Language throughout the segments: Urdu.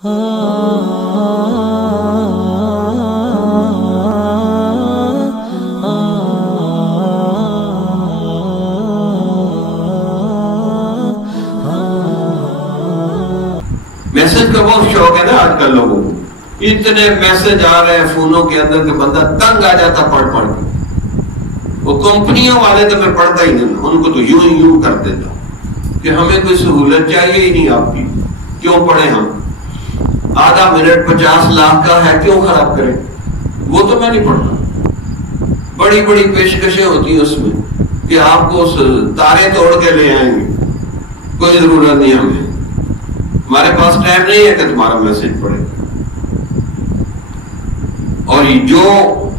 میسج کا بہت شوق ہے نا آج کل لوگوں کو، اتنے میسج آ رہے ہیں فونوں کے اندر کہ بندہ تنگ آ جاتا پڑھ پڑھ کے۔ وہ کمپنیوں والے تو میں پڑھتا ہی نہیں، ان کو تو یوں کر دیتا کہ ہمیں کوئی سہولت چاہیے ہی نہیں آپ کی، کیوں پڑھیں ہم؟ آدھا منٹ 50 لاکھ کا ہے، کیوں خراب کریں؟ وہ تو میں نہیں پڑھتا۔ بڑی بڑی پیشکشیں ہوتی ہیں اس میں کہ آپ کو تارے توڑ کے لے آئیں گے، کوئی ضرورت نہیں ہمیں، ہمارے پاس ٹائم نہیں ہے کہ تمہارا میسج پڑھے۔ اور جو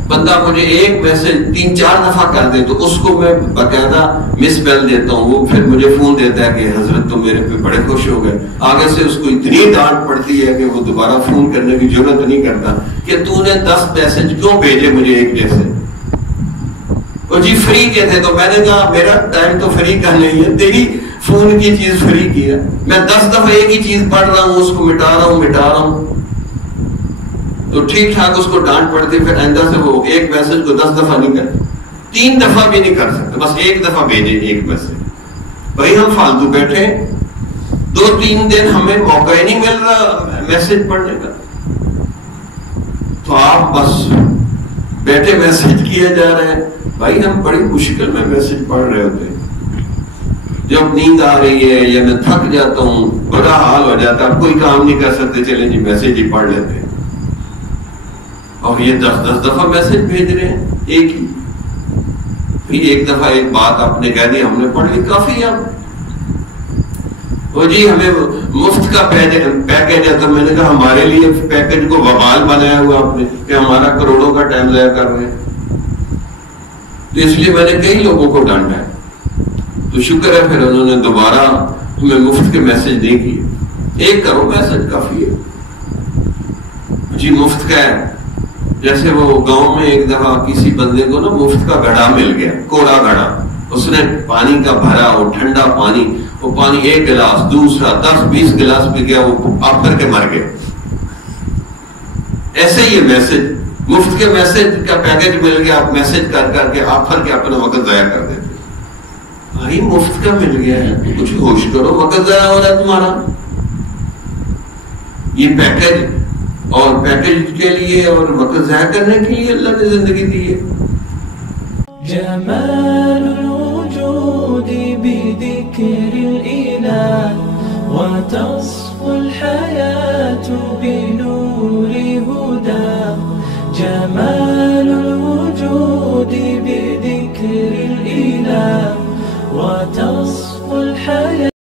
بندہ مجھے ایک میسج 3-4 دفعہ کر دے تو اس کو میں باقاعدہ مس بیل دیتا ہوں، وہ پھر مجھے فون دیتا ہے کہ حضرت تو میرے پہ بڑے خوش ہو گئے۔ آگے سے اس کو اتنی ڈانٹ پڑتی ہے کہ وہ دوبارہ فون کرنے کی ضرورت نہیں کرتا کہ تو نے 10 میسج کیوں بھیجے مجھے ایک جیسے؟ وہ جی فری کے تھے، تو میں نے کہا میرا ٹائم تو فری کا نہیں ہے، تیری فون کی چیز فری کی ہے، میں 10 دفعہ ایک ہی چیز پڑھ رہا ہوں، اس کو مٹا رہا ہوں۔ تو ٹھیک ٹھاک اس کو ڈانٹ پڑتی، پھر آئندہ سے وہ ایک میسج کو 10 دفعہ نہیں کرتے، 3 دفعہ بھی نہیں کر سکتے، بس ایک دفعہ بھیجے ایک میسج۔ بھائی ہم فالتو بیٹھے 2-3 دن ہمیں موقع ہی نہیں مل رہا میسج پڑھنے کا، تو آپ بس بیٹھے میسج کیے جا رہے ہیں۔ بھائی ہم بڑی مشکل میں میسج پڑھ رہے ہوتے ہیں، جب نیند آ رہی ہے یا میں تھک جاتا ہوں، بڑا حال ہو جاتا ہے، کوئی کام نہیں کر سکتے، چلیں جی میسج ہی پڑھ لیتے ہیں، اور یہ 10 دفعہ میسج بھیج رہے ہیں ایک ہی۔ پھر ایک دفعہ ایک بات آپ نے کہہ دی، ہم نے پڑھ لی، کافی ہے۔ وہ جی ہمیں مفت کا پیکج ہے، تو میں نے کہا ہمارے لیے پیکج کو وبال بنایا ہوا آپ نے کہ ہمارا کروڑوں کا ٹائم ضائع کر رہے ہیں، تو اس لیے میں نے کئی لوگوں کو ڈانٹا ہے۔ تو شکر ہے پھر انہوں نے دوبارہ ہمیں مفت کے میسج نہیں کیے، ایک کرو میسج کافی ہے جی مفت کا ہے۔ جیسے وہ گاؤں میں ایک دفعہ کسی بندے کو نا مفت کا گھڑا مل گیا، کوڑا گھڑا، اس نے پانی کا بھرا، وہ ٹھنڈا پانی، وہ پانی ایک گلاس، دوسرا 10-20 گلاس پی گیا، وہ آپ کر کے مر گیا۔ ایسے ہی میسج، مفت کے میسج کا پیکج مل گیا، آپ میسج کر کے آپ پھر کے اپنا وقت ضائع کر دیتے۔ بھائی مفت کا مل گیا ہے، کچھ ہوش کرو، وقت ضائع ہو رہا ہے تمہارا۔ یہ پیکج اور پیکج کے لیے اور وقت ضائع کرنے کے لیے اللہ نے زندگی دی ہے۔ جمال الوجود بذكر الإله وتصفو الحياة بنور هداه، جمال الوجود بذكر الإله وتصفو الحياة